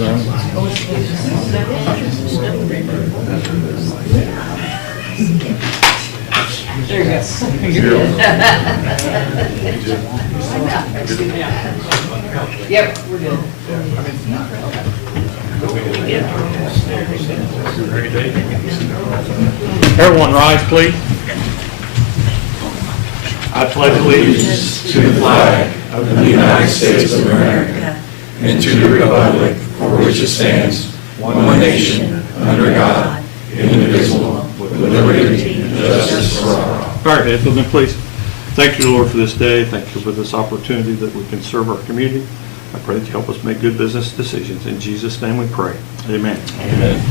There you go. Yep, we're good. Everyone rise, please. I pledge allegiance to the flag of the United States of America and to the republic for which it stands, one nation, under God, indivisible, with liberty and justice for all. All right, gentlemen, please. Thank you, Lord, for this day. Thank you for this opportunity that we can serve our community. I pray that you help us make good business decisions. In Jesus' name we pray. Amen. Amen.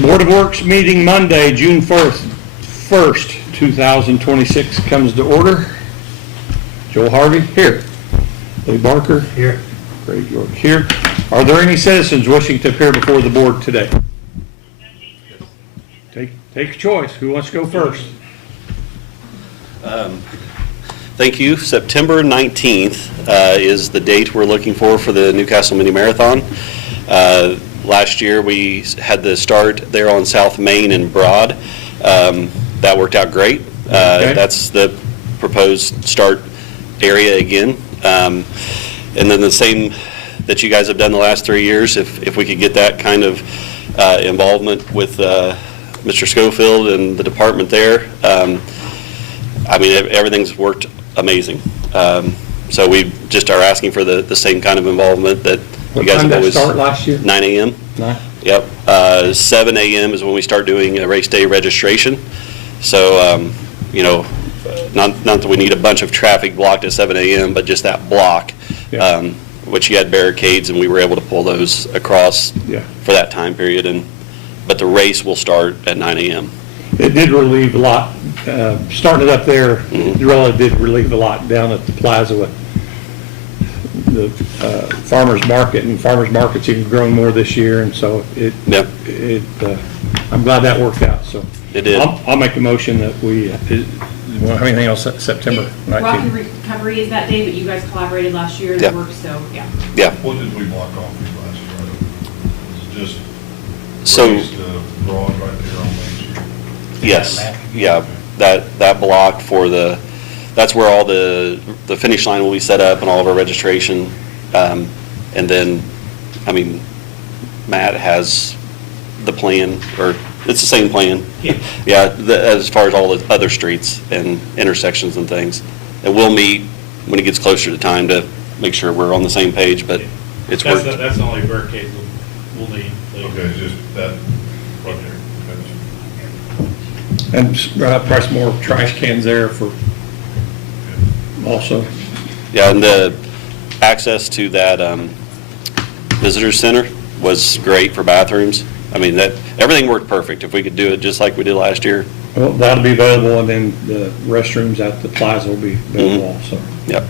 Board of Works meeting Monday, June 1st, 2026 comes to order. Joel Harvey, here. Lee Barker. Here. Craig York, here. Are there any citizens wishing to appear before the board today? Take a choice. Who wants to go first? Thank you. September 19th is the date we're looking for the Newcastle Mini Marathon. Last year we had the start there on South Main and Broad. That worked out great. Okay. That's the proposed start area again. And then the same that you guys have done the last 3 years, if we could get that kind of involvement with Mr. Schofield and the department there. I mean, everything's worked amazing. So we just are asking for the same kind of involvement that you guys have always. What time did that start last year? 9 a.m. 9? Yep. 7 a.m. is when we start doing a race day registration. So, you know, not that we need a bunch of traffic blocked at 7 a.m., but just that block, Yeah. which you had barricades, and we were able to pull those across Yeah. for that time period. But the race will start at 9 a.m. It did relieve a lot, starting it up there, it really did relieve a lot down at the plaza with the farmer's market, and farmer's market's even grown more this year, and so Yep. I'm glad that worked out, so. It did. I'll make a motion that we, won't have anything else September Rocky 19th. Recovery is that day, but you guys collaborated last year and Yeah. it worked, so, yeah. Yeah. What did we block off last year? Was it just So, raised broad right there on Main Street? yes, yeah, that block that's where all the finish line will be set up and all of our registration. And then, I mean, Matt has the plan, or it's the same plan. Yeah, as far as all the other streets and intersections and things. And we'll meet when it gets closer to time to make sure we're on the same page, but it's worked. That's the only barricade we'll need. Okay, it's just that right there. And probably some more trash cans there for, also. Yeah, and the access to that visitor center was great for bathrooms. I mean, everything worked perfect. If we could do it just like we did last year. Well, that'll be available, and then the restrooms at the plaza will be available also. Yep.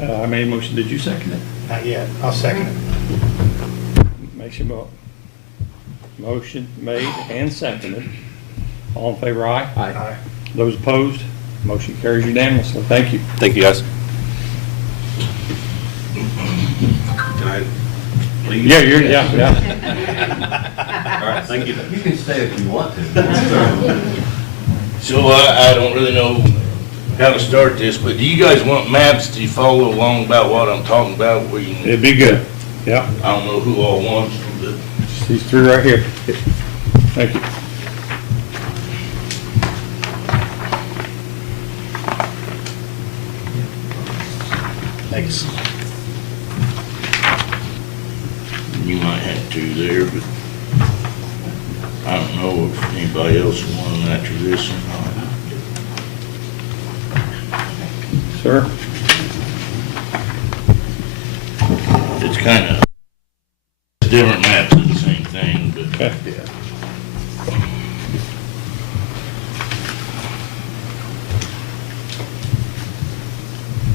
I made a motion, did you second it? Not yet. I'll second it. Makes you motion made and seconded. All in favor, aye? Aye. Those opposed, motion carries unanimously. Thank you. Thank you, guys. Can I leave? Yeah. All right, thank you. You can stay if you want to. So I don't really know how to start this, but do you guys want maps to follow along about what I'm talking about? Where you, It'd be good. Yeah, I don't know who all wants them, but these three right here. Thank you. Thanks. you might have two there, but I don't know if anybody else will want them after this or not. Sir? It's kind of different maps of the same thing, but Okay.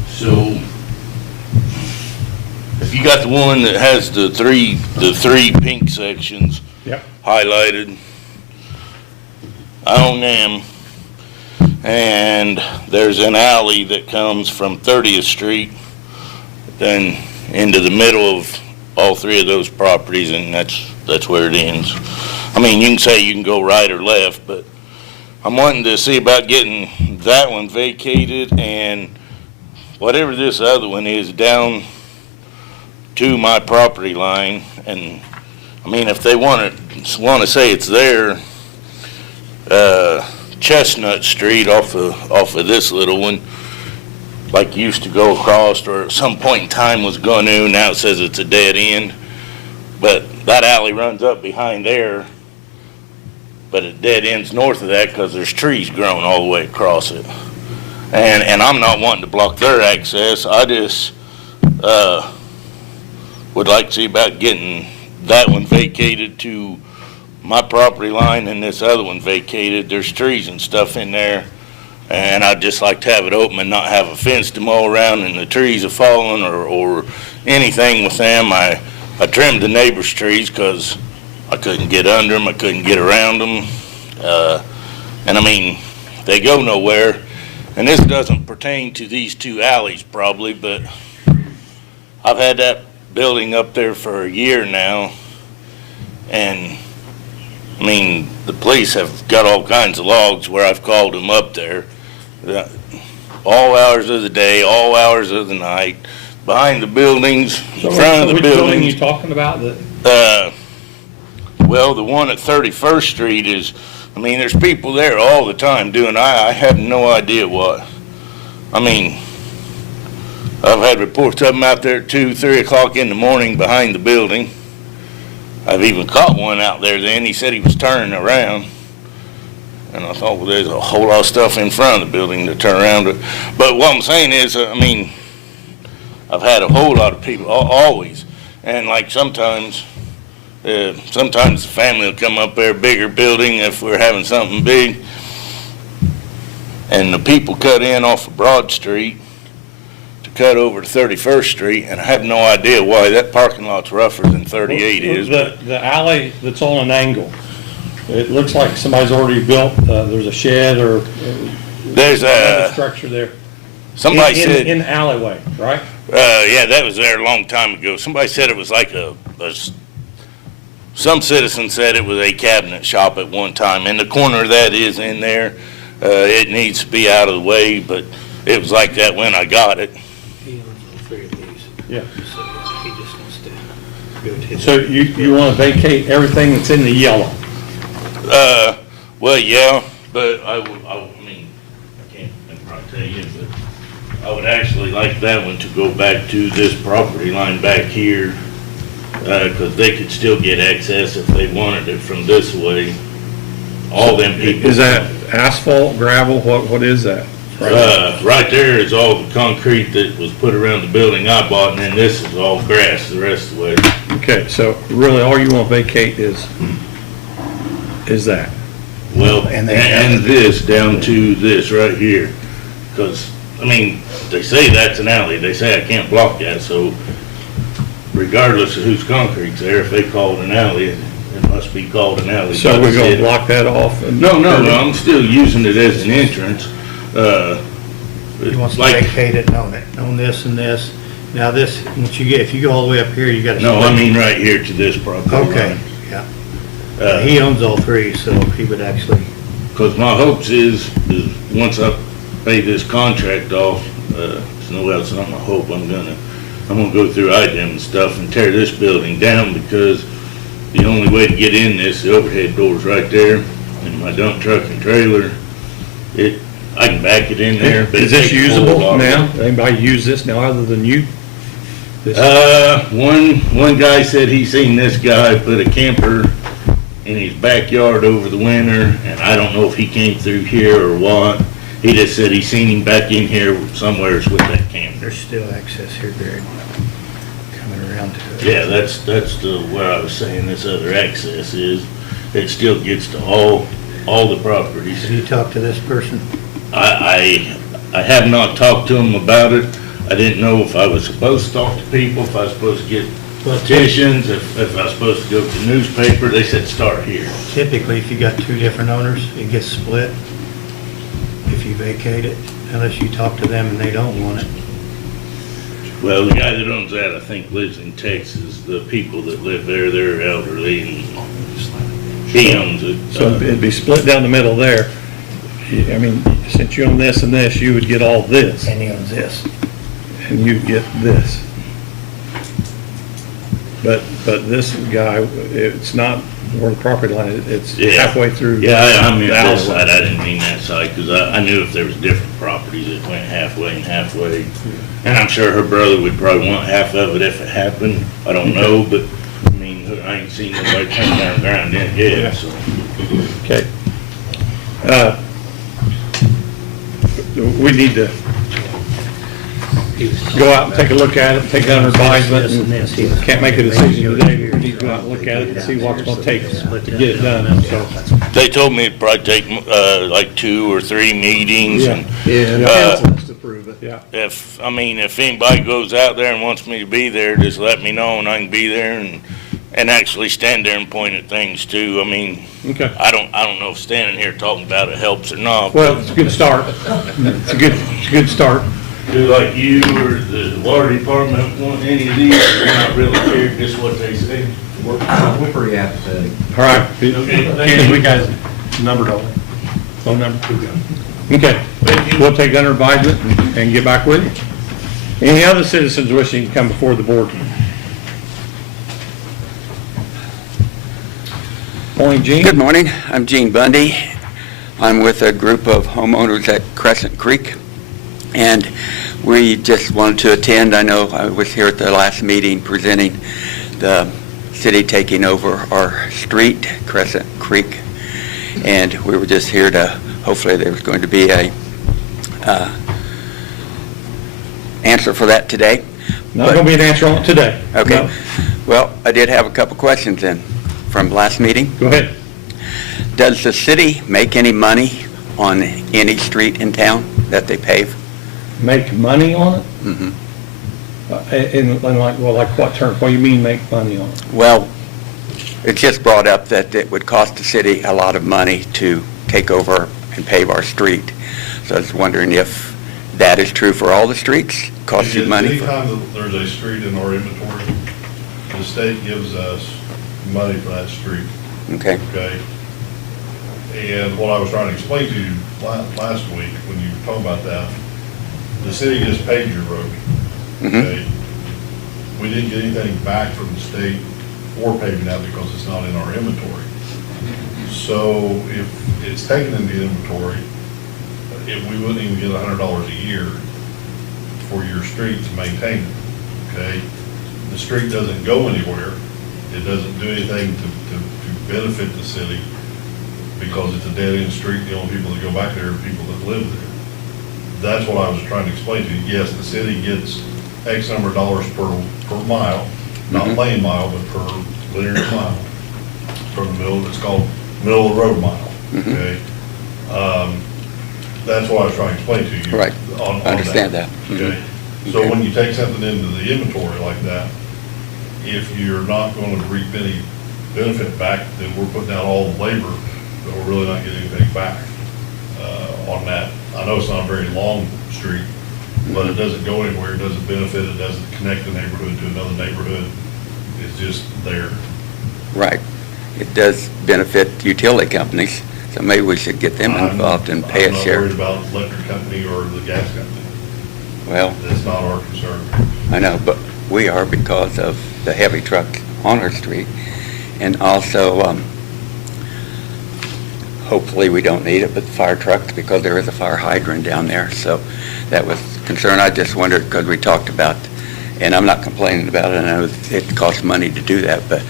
so if you got the one that has the three pink sections Yep. highlighted, on them, and there's an alley that comes from 30th Street, then into the middle of all three of those properties, and that's where it ends. I mean, you can say you can go right or left, but I'm wanting to see about getting that one vacated and whatever this other one is down to my property line. And I mean, if they want to say it's there, Chestnut Street off of this little one, like used to go across, or at some point in time was going to, now it says it's a dead end. But that alley runs up behind there, but it dead ends north of that because there's trees growing all the way across it. And I'm not wanting to block their access. I just would like to see about getting that one vacated to my property line and this other one vacated. There's trees and stuff in there, and I'd just like to have it open and not have a fence to mow around and the trees are falling or anything with them. I trimmed the neighbor's trees because I couldn't get under them, I couldn't get around them. And I mean, they go nowhere. And this doesn't pertain to these two alleys probably, but I've had that building up there for a year now. And I mean, the police have got all kinds of logs where I've called them up there. All hours of the day, all hours of the night, behind the buildings, in front of the Which building buildings. you talking about? That Well, the one at 31st Street is, I mean, there's people there all the time doing, I have no idea what. I mean, I've had reports of them out there at 2, 3 o'clock in the morning behind the building. I've even caught one out there then. He said he was turning around. And I thought, well, there's a whole lot of stuff in front of the building to turn around to. But what I'm saying is, I mean, I've had a whole lot of people, always. And like sometimes the family will come up there, bigger building, if we're having something big. And the people cut in off of Broad Street to cut over to 31st Street, and I have no idea why. That parking lot's rougher than 38 is. The alley that's on an angle. It looks like somebody's already built, there's a shed or There's another structure there. somebody said, In the alleyway, right? yeah, that was there a long time ago. Somebody said it was like some citizen said it was a cabinet shop at one time. And the corner of that is in there. It needs to be out of the way, but it was like that when I got it. He owns all three of these. Yeah. So he just wants to go to his. So you want to vacate everything that's in the yellow? Well, yeah, but I mean, I can't probably tell you, but I would actually like that one to go back to this property line back here, because they could still get access if they wanted it from this way. All them people. Is that asphalt, gravel, what is that? Right there is all the concrete that was put around the building I bought, and then this is all grass the rest of the way. Okay, so really all you want to vacate is that? Well, And and this down to this right here, because, I mean, they say that's an alley, they say I can't block that, so regardless of whose concrete's there, if they call it an alley, it must be called an alley. So we're going to block that off? No, I'm still using it as an entrance. He wants to Like, vacate it and own it, own this and this. Now this, once if you go all the way up here, you gotta. no, I mean right here to this property Okay, line. yeah. He owns all three, so he would actually, Because my hopes is once I pay this contract off, it's no else, not my hope, I'm gonna go through IDEM and stuff and tear this building down, because the only way to get in this, the overhead door's right there, and my dump truck and trailer, I can back it in there. but Is it this takes a whole usable lot of- now? Anybody use this now other than you? One guy said he seen this guy put a camper in his backyard over the winter, and I don't know if he came through here or what. He just said he seen him back in here somewheres with that camper. there's still access here, Greg, coming around to it. Yeah, that's where I was saying this other access is. It still gets to all the properties. Did you talk to this person? I have not talked to him about it. I didn't know if I was supposed to talk to people, if I was supposed to get petitions, if I was supposed to go to the newspaper. They said start here. Typically, if you got two different owners, it gets split. if you vacate it, unless you talk to them and they don't want it. Well, the guy that owns that, I think, lives in Texas. The people that live there, they're elderly, and he owns it. So it'd be split down the middle there. I mean, since you own this and this, you would get all this, And he owns this. and you'd get this. But this guy, it's not where the property line is, it's Yeah. halfway through. Yeah, I mean, the this alleyway. side, I didn't mean that side, because I knew if there was different properties that went halfway and halfway. And I'm sure her brother would probably want half of it if it happened. I don't know, but, I mean, I ain't seen nobody turn down ground in it yet, so. Okay. We need to go out and take a look at it, take it under advisement, This and this, he was- and can't make a decision today. We need to go out and look at it and see what it's gonna take to get it done, so. They told me it'd probably take, like 2 or 3 meetings, and Yeah, the Uh, council has to approve it. Yeah, if anybody goes out there and wants me to be there, just let me know, and I can be there and actually stand there and point at things too. I mean, okay. I don't know if standing here talking about it helps or not. Well, it's a good start. It's a good start. Do like you or the water department want any of these, or not really care, just what they say? We're pretty apathetic. All right. Okay, thank Ken, you. we got numbered all. Phone number? Okay. We'll take that under advisement and get back with you. Any other citizens wishing to come before the board? Morning, Gene. Good morning, I'm Gene Bundy. I'm with a group of homeowners at Crescent Creek, and we just wanted to attend. I know I was here at the last meeting presenting the city taking over our street, Crescent Creek, and we were just here to, hopefully there was going to be a answer for that today. Not gonna be an answer on it today. Okay. No. Well, I did have a couple questions then from last meeting. Go ahead. Does the city make any money on any street in town that they pave? Make money on it? Mhm. In like, well, like what term? What do you mean make money on it? Well, it's just brought up that it would cost the city a lot of money to take over and pave our street. So I was wondering if that is true for all the streets? Costs you money? Anytime that there's a street in our inventory, the state gives us money for that street, Okay, okay? And what I was trying to explain to you last week, when you were talking about that, the city just paved your road, Mhm. okay? We didn't get anything back from the state for paving that because it's not in our inventory. So if it's taken into the inventory, we wouldn't even get $100 a year for your street to maintain it, okay? The street doesn't go anywhere. It doesn't do anything to benefit the city because it's a dead-end street. The only people that go back there are people that live there. That's what I was trying to explain to you. Yes, the city gets X number of dollars per mile, not Mhm. lane mile, but per linear mile. From the middle, it's called middle of the road mile, Mhm. okay? That's what I was trying to explain to you. Right. On I understand that. Okay? Mhm. So Okay. when you take something into the inventory like that, if you're not going to reap any benefit back, then we're putting out all the labor, but we're really not getting anything back on that. I know it's not a very long street, but it doesn't go anywhere, it doesn't benefit, it doesn't connect the neighborhood to another neighborhood. It's just there. right. It does benefit utility companies, so maybe we should get them involved and pay a I'm not share. worried about electric company or the gas company. Well, That's not our concern. I know, but we are because of the heavy trucks on our street. And also, hopefully we don't need it, but the fire trucks, because there is a fire hydrant down there. So that was a concern. I just wondered, because we talked about, and I'm not complaining about it, I know it costs money to do that, but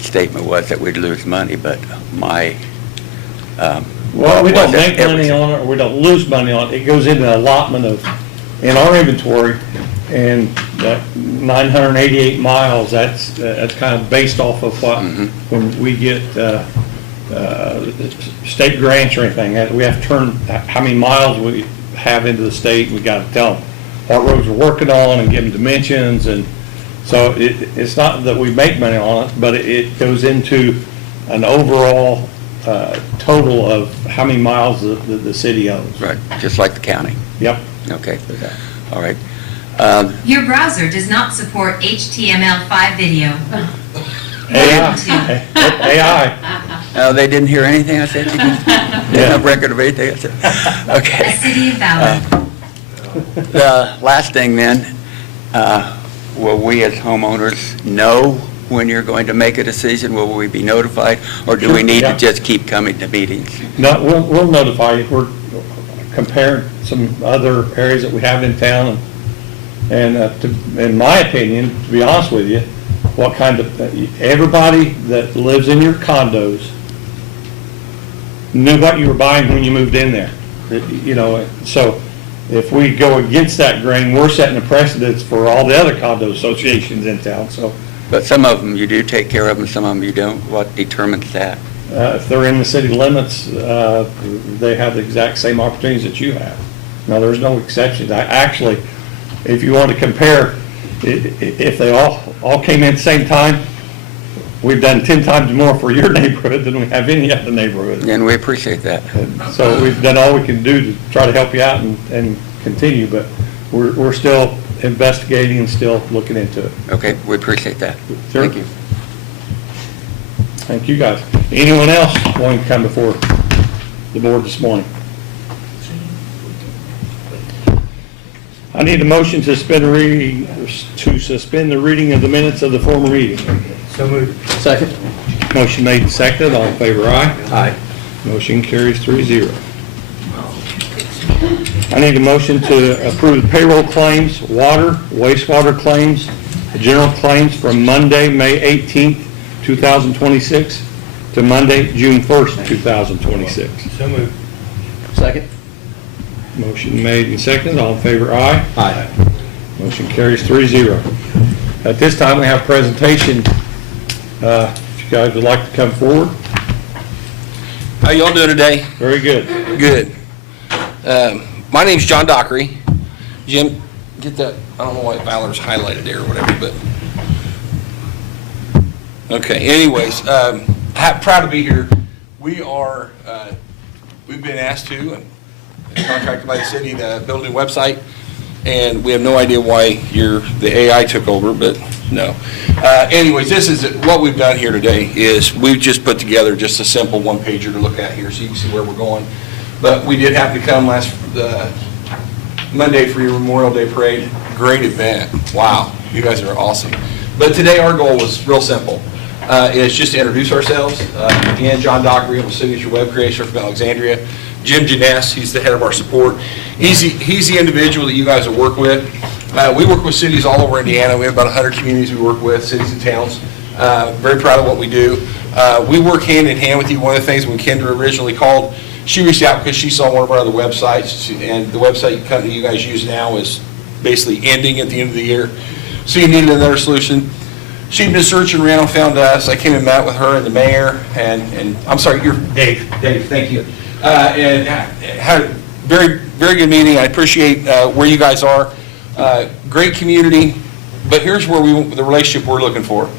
statement was that we'd lose money, but my, Well, we was don't that make money on it, or we don't lose money on it. It goes into an allotment in our inventory, and that 988 miles, that's kind of based off of what, Mhm. when we get state grants or anything, we have to turn how many miles we have into the state. We got to tell them what roads we're working on and give them dimensions, and so it's not that we make money on it, but it goes into an overall total of how many miles the city owns. Right, just like the county. Yep. Okay, all right. Your browser does not support HTML5 video. AI. Oh, they didn't hear anything I said? They didn't have record of anything I said? A Okay. city of valor. The last thing then, will we as homeowners know when you're going to make a decision? Will we be notified? Or do we need to Yeah. just keep coming to meetings? No, we'll notify you. We're comparing some other areas that we have in town, and in my opinion, to be honest with you, what kind of, everybody that lives in your condos knew what you were buying when you moved in there. You know, so if we go against that grain, we're setting a precedence for all the other condo associations in town, so But some of them you do take care of and some of them you don't. What determines that? if they're in the city limits, they have the exact same opportunities that you have. No, there's no exceptions. Actually, if you want to compare, if they all came in at the same time, we've done 10 times more for your neighborhood than we have any other neighborhood. And we appreciate that. So we've done all we can do to try to help you out and continue, but we're still investigating and still looking into it. Okay, we appreciate that. Sure. Thank you. Thank you, guys. Anyone else want to come before the board this morning? I need a motion to suspend the reading of the minutes of the former meeting. So moved. Second? Motion made and seconded. All in favor, aye? Aye. Motion carries 3-0. I need a motion to approve payroll claims, water, wastewater claims, general claims from Monday, May 18th, 2026 to Monday, June 1st, 2026. So moved. Second? Motion made and seconded. All in favor, aye? Aye. Motion carries 3-0. At this time, we have a presentation. If you guys would like to come forward, How y'all doing today? very good. Good. My name's John Dockery. Jim, get that, I don't know why Valor's highlighted there or whatever, but. Okay, anyways, proud to be here. We are, we've been asked to and contracted by the city to build a new website, and we have no idea why the AI took over, but no. Anyways, this is, what we've done here today is we've just put together just a simple one-pager to look at here so you can see where we're going. But we did happen to come last Monday for your Memorial Day Parade. Great event. Wow, you guys are awesome. But today our goal was real simple. It's just to introduce ourselves. Again, John Dockery, I'm a signature web creator from Alexandria. Jim Janess, he's the head of our support. He's the individual that you guys will work with. We work with cities all over Indiana. We have about 100 communities we work with, cities and towns. Very proud of what we do. We work hand in hand with you. One of the things when Kendra originally called, she reached out because she saw one of our other websites, and the website company you guys use now is basically ending at the end of the year. So you needed another solution. She'd been searching around and found us. I came and met with her and the mayor, and I'm sorry, you're Dave. Dave, thank you. And had a very, very good meeting. I appreciate where you guys are. Great community, but here's where the relationship we're looking for.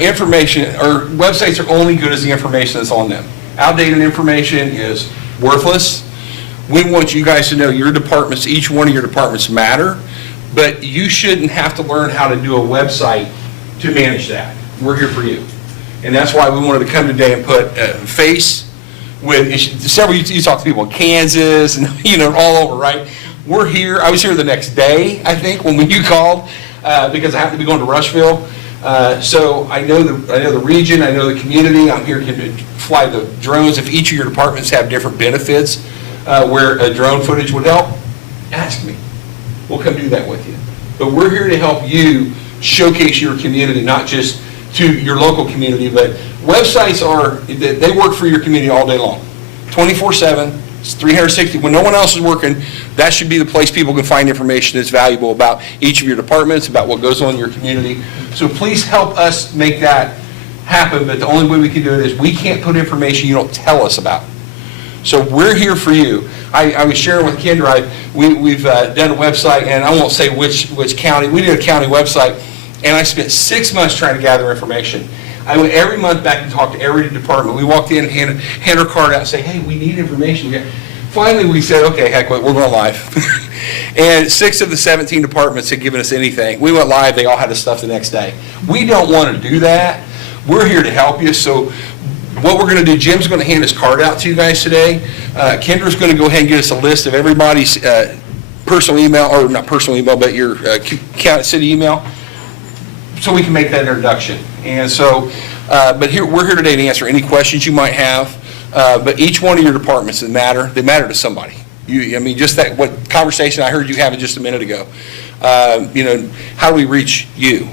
Information, or websites are only good as the information that's on them. Outdated information is worthless. We want you guys to know your departments, each one of your departments matter, but you shouldn't have to learn how to do a website to manage that. We're here for you. And that's why we wanted to come today and put a face with, several, you talk to people in Kansas and, all over, right? We're here, I was here the next day, I think, when you called, because I happened to be going to Rushville. So I know the region, I know the community. I'm here to fly the drones. If each of your departments have different benefits where a drone footage would help, ask me. We'll come do that with you. But we're here to help you showcase your community, not just to your local community, but websites they work for your community all day long, 24/7. It's 360. When no one else is working, that should be the place people can find information that's valuable about each of your departments, about what goes on in your community. So please help us make that happen, but the only way we can do it is we can't put information you don't tell us about. So we're here for you. I was sharing with Kendra, we've done a website, and I won't say which county. We did a county website, and I spent 6 months trying to gather information. I went every month back and talked to every department. We walked in, hand our card out and say, hey, we need information. Finally, we said, okay, heck, we're going live. And 6 of the 17 departments had given us anything. We went live, they all had the stuff the next day. We don't want to do that. We're here to help you. So what we're going to do, Jim's going to hand his card out to you guys today. Kendra's going to go ahead and get us a list of everybody's personal email, or not personal email, but your city email, so we can make that introduction. And so, but we're here today to answer any questions you might have. But each one of your departments they matter to somebody. I mean, just that what conversation I heard you having just a minute ago. How do we reach you?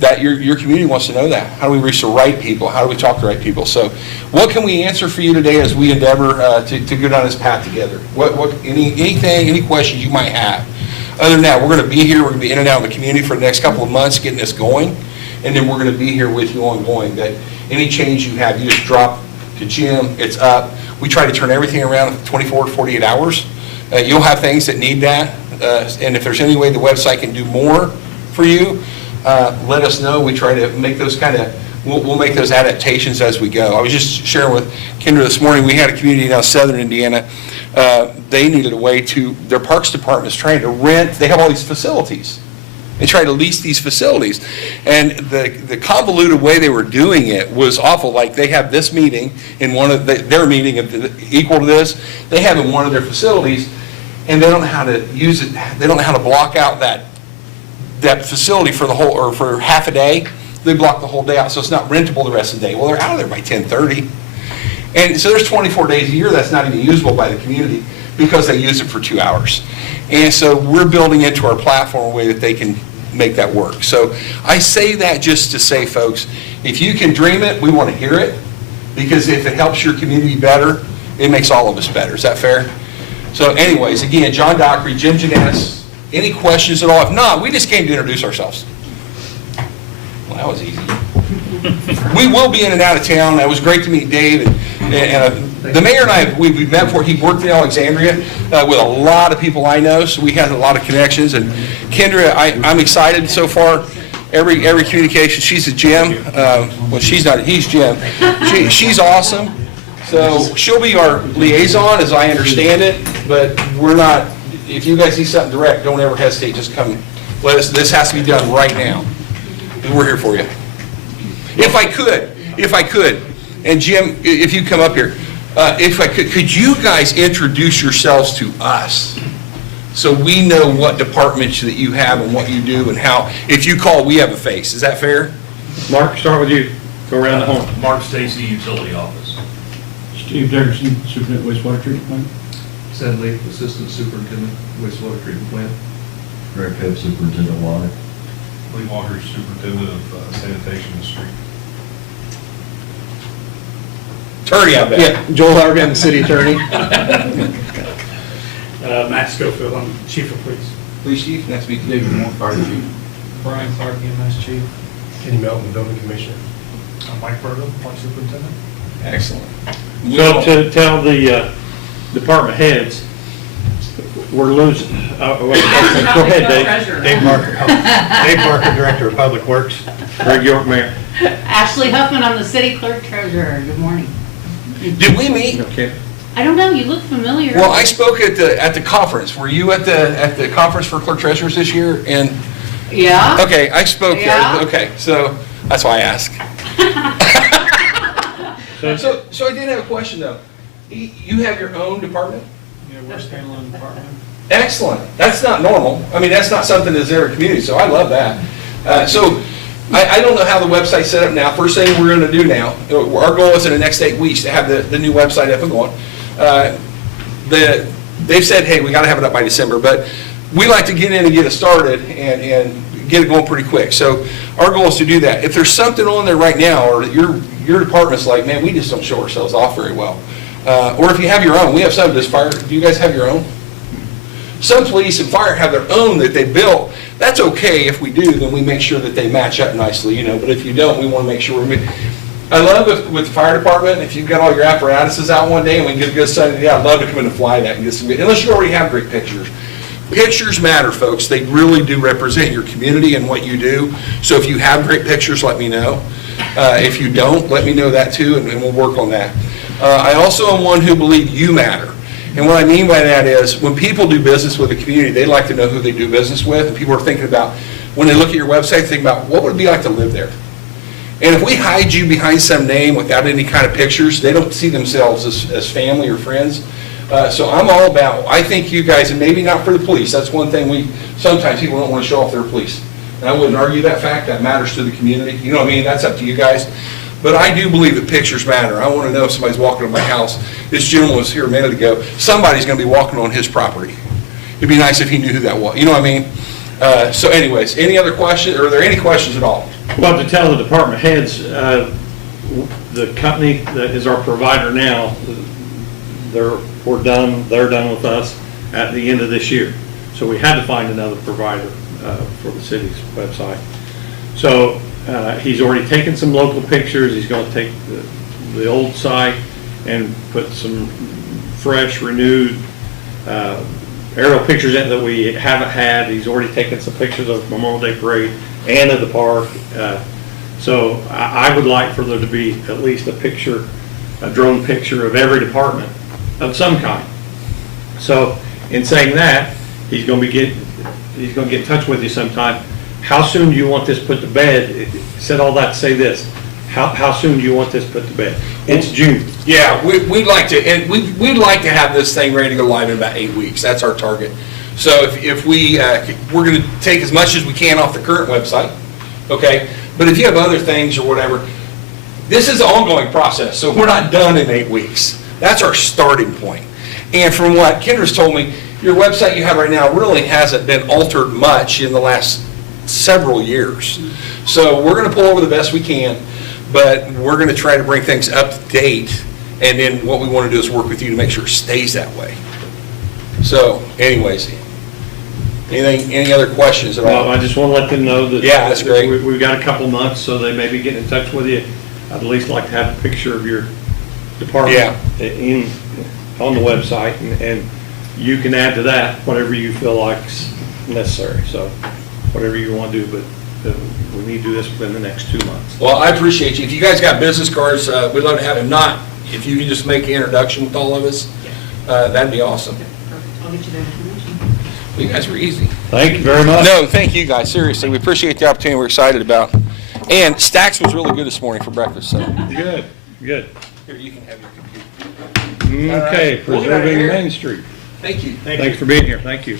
That your community wants to know that. How do we reach the right people? How do we talk to the right people? So, what can we answer for you today as we endeavor to go down this path together? Any questions you might have? Other than that, we're going to be here. We're going to be in and out of the community for the next couple of months, getting this going, and then we're going to be here with you ongoing. That any change you have, you just drop to Jim. It's up. We try to turn everything around in 24 to 48 hours. You'll have things that need that, and if there's any way the website can do more for you, let us know. We try to make those we'll make those adaptations as we go. I was just sharing with Kendra this morning, we had a community now in southern Indiana. They needed a way their parks department is trying to rent, they have all these facilities. They try to lease these facilities. And the convoluted way they were doing it was awful. Like they have this meeting in one of their meeting equal to this. They have in one of their facilities, and they don't know how to use it. They don't know how to block out that facility for the whole, or for half a day. They block the whole day out, so it's not rentable the rest of the day. Well, they're out of there by 10:30. And so there's 24 days a year that's not even usable by the community because they use it for 2 hours. And so we're building into our platform a way that they can make that work. So I say that just to say, folks, if you can dream it, we want to hear it, because if it helps your community better, it makes all of us better. Is that fair? So anyways, again, John Dockery, Jim Jananis, any questions at all? If not, we just came to introduce ourselves. Well, that was easy. We will be in and out of town. It was great to meet Dave. And the mayor and I, we've met before. He worked in Alexandria with a lot of people I know, so we had a lot of connections. And Kendra, I'm excited so far. Every communication, she's a Jim. Well, she's not, he's Jim. She's awesome. So she'll be our liaison, as I understand it, but we're not, if you guys need something direct, don't ever hesitate. Just come, this has to be done right now. And we're here for you. If I could, and Jim, if you come up here, if I could you guys introduce yourselves to us so we know what departments that you have and what you do and how, if you call, we have a face. Is that fair? Mark, start with you. Go around the horn. Mark Stacy, Utility Office. Steve Dickerson, Superintendent Wastewater Treatment Plant. Sid Lee, Assistant Superintendent, Wastewater Treatment Plant. Greg Hibb, Superintendent Water. Lee Walker, Superintendent of Sanitation and Street. Attorney, I bet. Yeah, Joel Harvey, I'm the city attorney. Matt Schofield, I'm Chief of Police. Police Chief, next week, David Moore, Fire Chief. Brian Clark, EMS Chief. Kenny Melton, Building Commissioner. I'm Mike Burgo, Park Superintendent. Excellent. So to tell the department heads, we're losing, go ahead, Dave. Dave Marker, Director of Public Works. Greg York, Mayor. Ashley Huffman, I'm the city clerk treasurer. Good morning. Did we meet? Okay. I don't know, you look familiar. Well, I spoke at the conference. Were you at the conference for clerk treasurers this year? And Yeah? okay, I spoke there. Yeah. Okay, so that's why I asked. So I did have a question though. You have your own department? Yeah, we're standalone department. Excellent. That's not normal. I mean, that's not something that's in our community, so I love that. So I don't know how the website's set up now. First thing we're going to do now, our goal is in the next 8 weeks to have the new website up and going. They've said, hey, we got to have it up by December, but we like to get in and get it started and get it going pretty quick. So our goal is to do that. If there's something on there right now, or your department's like, man, we just don't show ourselves off very well. Or if you have your own, we have some. Does fire, do you guys have your own? Some police and fire have their own that they built. That's okay. If we do, then we make sure that they match up nicely, But if you don't, we want to make sure I love with the fire department, if you've got all your apparatuses out one day and we can get a good Sunday, I'd love to come in and fly that and get some good, unless you already have great pictures. Pictures matter, folks. They really do represent your community and what you do. So if you have great pictures, let me know. If you don't, let me know that too, and we'll work on that. I also am one who believes you matter. And what I mean by that is, when people do business with the community, they like to know who they do business with, and people are thinking about, when they look at your website, think about, what would it be like to live there? And if we hide you behind some name without any kind of pictures, they don't see themselves as family or friends. So I'm all about, I think you guys, and maybe not for the police, that's one thing sometimes people don't want to show off their police. And I wouldn't argue that fact, that matters to the community. You know what I mean? That's up to you guys. But I do believe that pictures matter. I want to know if somebody's walking on my house. This gentleman was here a minute ago. Somebody's going to be walking on his property. It'd be nice if he knew who that was. You know what I mean? So anyways, any other questions? Are there any questions at all? Well, to tell the department heads, the company that is our provider now, they're done with us at the end of this year. So we had to find another provider for the city's website. So he's already taken some local pictures. He's going to take the old site and put some fresh, renewed aerial pictures in that we haven't had. He's already taken some pictures of Memorial Day Parade and of the park. So I would like for there to be at least a drone picture of every department of some kind. So in saying that, he's going to get in touch with you sometime. How soon do you want this put to bed? Said all that to say this. How soon do you want this put to bed? It's June. Yeah, we'd like to, and we'd like to have this thing ready to go live in about 8 weeks. That's our target. So if we're going to take as much as we can off the current website, okay? But if you have other things or whatever, this is an ongoing process, so we're not done in 8 weeks. That's our starting point. And from what Kendra's told me, your website you have right now really hasn't been altered much in the last several years. So we're going to pull over the best we can, but we're going to try to bring things up to date, and then what we want to do is work with you to make sure it stays that way. So anyways, any other questions at all? Well, I just want to let them know that. Yeah, that's great. We've got a couple months, so they may be getting in touch with you. I'd at least like to have a picture of your department on the website, and you can add to that whatever you feel like's necessary. So whatever you want to do, but we need to do this within the next 2 months. Well, I appreciate you. If you guys got business cards, we'd love to have them. Not, if you can just make an introduction with all of us, that'd be awesome. I'll get you the information. Well, you guys were easy. Thank you very much. No, thank you guys. Seriously, we appreciate the opportunity. We're excited about. And Stacks was really good this morning for breakfast. So Good. here, you can have your computer. Okay, All right. We'll get out of preserving here. Main Street. Thank you. Thanks for being here. Thank you.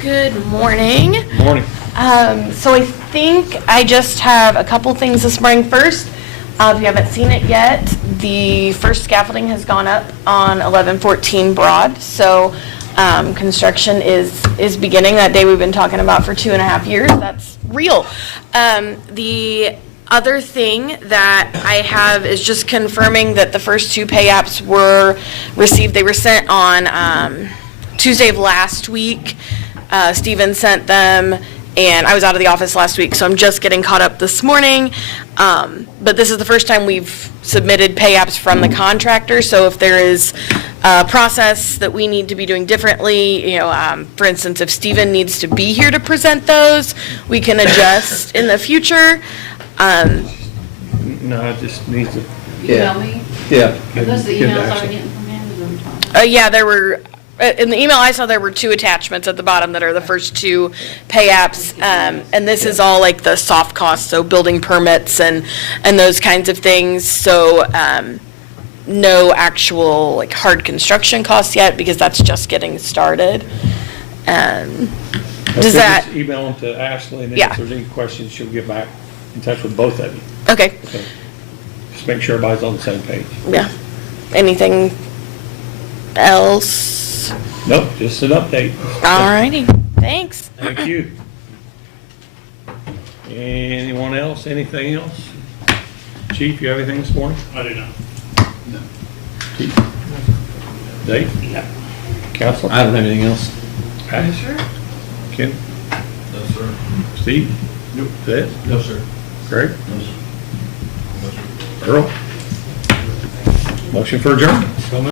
Good morning. Morning. So I think I just have a couple things this morning. First, if you haven't seen it yet, the first scaffolding has gone up on 1114 Broad. So construction is beginning. That day we've been talking about for 2.5 years. That's real. The other thing that I have is just confirming that the first 2 pay apps were received. They were sent on Tuesday of last week. Steven sent them, and I was out of the office last week, so I'm just getting caught up this morning. But this is the first time we've submitted pay apps from the contractor, so if there is a process that we need to be doing differently, for instance, if Steven needs to be here to present those, we can adjust in the future. No, it just needs to. Email me? Yeah. Are those the Get emails back. I was getting from him? Is what I'm talking Yeah, there were, in the email I saw, there were 2 attachments at the bottom that are the first 2 pay apps. And this is all like the soft costs, so building permits and those kinds of things. So no actual like hard construction costs yet, because that's just getting started. Does that? Just email them to Ashley, and then Yeah. if there's any questions, she'll get back in touch with both of you. Okay, Okay. Just make sure everybody's on the same page. yeah. Anything else? Nope, just an update. All righty, thanks. Thank you. Anyone else? Anything else? Chief, you have anything this morning? I do not. Chief? Dave? No. Counselor? I don't have anything else. Pat? Ken? No, sir. Steve? Nope. Ted? No, sir. Greg? No, sir. Earl? Motion for adjournment.